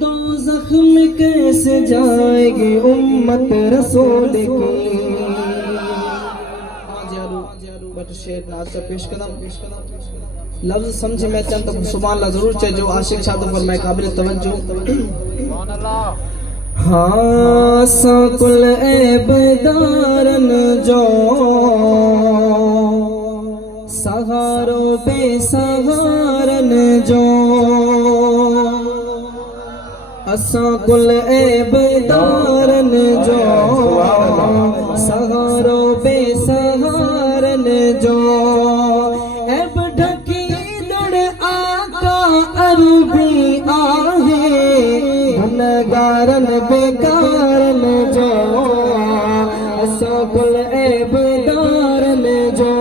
दोज़ख में कैसे जाएगी उम्मत रसूल की। बट शेर नाच का पेश कदम लफ्ज समझ में अचन तो सुभान अल्लाह जरूर चाहिए जो आशिक शाद फरमाए काबिल तवज्जो। हाँ सकुल एबदारन जो सहारो बेसहारन जो असा कुल एबदारन जो सहारो बेसहारन जो एब ढकी दड़ आका अरबी आहे गुनहगारन बेकारन जो असा कुल एबदारन जो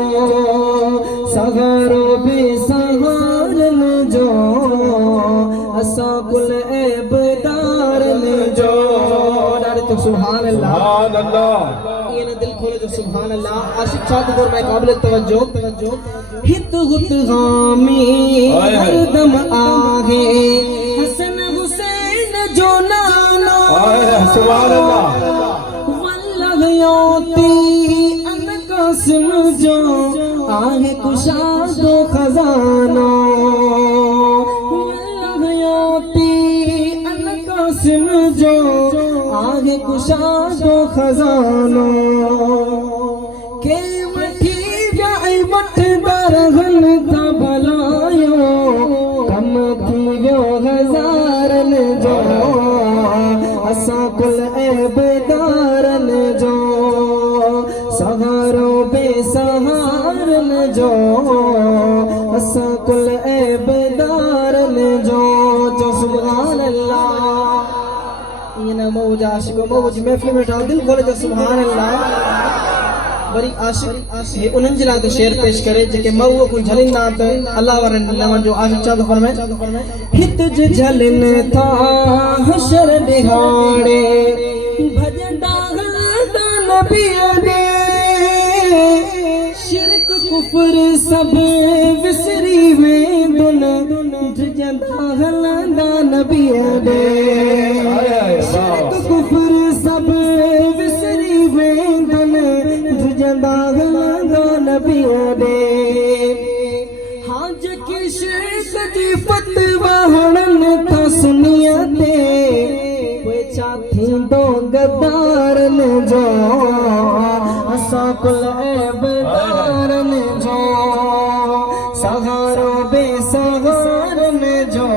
सहारो बेसहारन जो असा कुल एबदारन जो। तो सुभान अल्लाह ये ना दिल खोले जो सुभान अल्लाह। आशिक छात्र और मैं काबिल तवज्जो हित हुत गामी हरदम आगे हसन हुसैन जो नाना सुभान अल्लाह वल्लह योती अन कासिम जो आहे कुशादो खजानो वल्लह योती अन कासिम जो आगे कुशादो खजानो के मठी जाए मठ दरगन का भलायो कम थी वो हजारन जो असा कुल एबदारन जो सहारो बेसहारन जो असा कुल एबदारन जो। जो सुभान अल्लाह ये ना मौज आशिक मौज महफिल में उठा दिल खोले जो सुभान अल्लाह। बड़ी आशिक उन्हनि जे लाइ शेर पेश करे जेके मऊ को झलिंदा त अल्लाह वारनि नवन जो आशिक छा तो फरमाए हित ज झलिन था हशर दिहाड़े भजंदा नबी दे शिरक कुफर सब विसरी में दुन भजंदा हलंदा नबी दे शिरक कुफर सब विसरी में दुन भजंदा हलंदा नबी दे हाज की शेख जी फतवा हणन था सुनिया ते कोई चाथी दो गदारन जो असा कुल एबदारन जो सहारो बेसहारन जो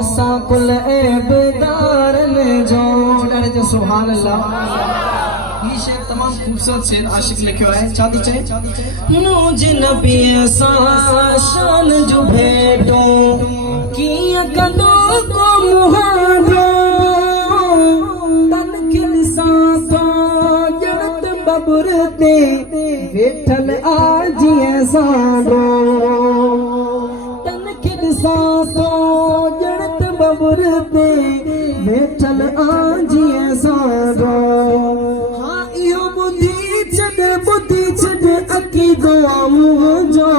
असा कुल एबदारन जो। डरे जो सुभान अल्लाह। ये शेर तमाम खूबसूरत शेर आशिक लिखियो है चांदी चाहे नूज नबी सा शान जो भेटो किया कदो को मुहारो तन खिल सा जड़त बबुर ते वेठल आजिए सारो तन खिल सा जड़त बबुर ते वेठल आजिए सारो। बुद्धि छड़ अकीदो मुझो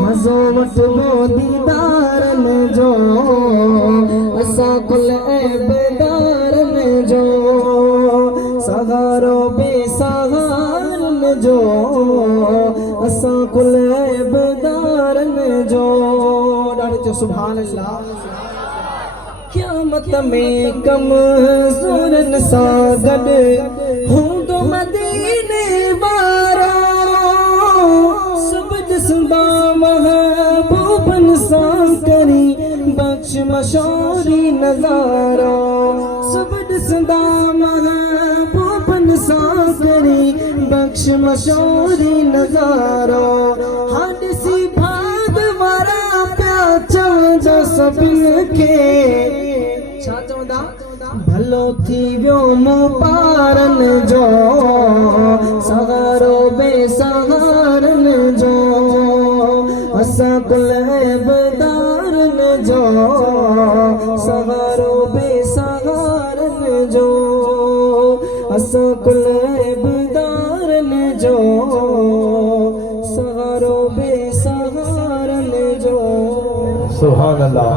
मज़ो वठ वो दीदारन जो असा कुल एबदारन जो सहारो बेसहारन जो असा कुल एबदारन जो। ॾाढो जो सुभान अल्लाह। क़यामत में कमज़ोरन सां गॾु हूंदो मदीने वारा सब ॾिसंदा महबूबन सां करी बख्श मशहूरी नज़ारा सब ॾिसंदा महबूबन सां करी बख्श मशहूरी नज़ारा। हाँ ॾिसी भाग वारा पिया चवंदा सभिनि खे छा चवंदा भलो थी वियो मूं पारन जो सहारो बेसहारन जो असा कुल एबदारन जो सहारो बेसहारन जो असा कुल एबदारन जो सहारो बेसहारन जो। सुभान अल्लाह।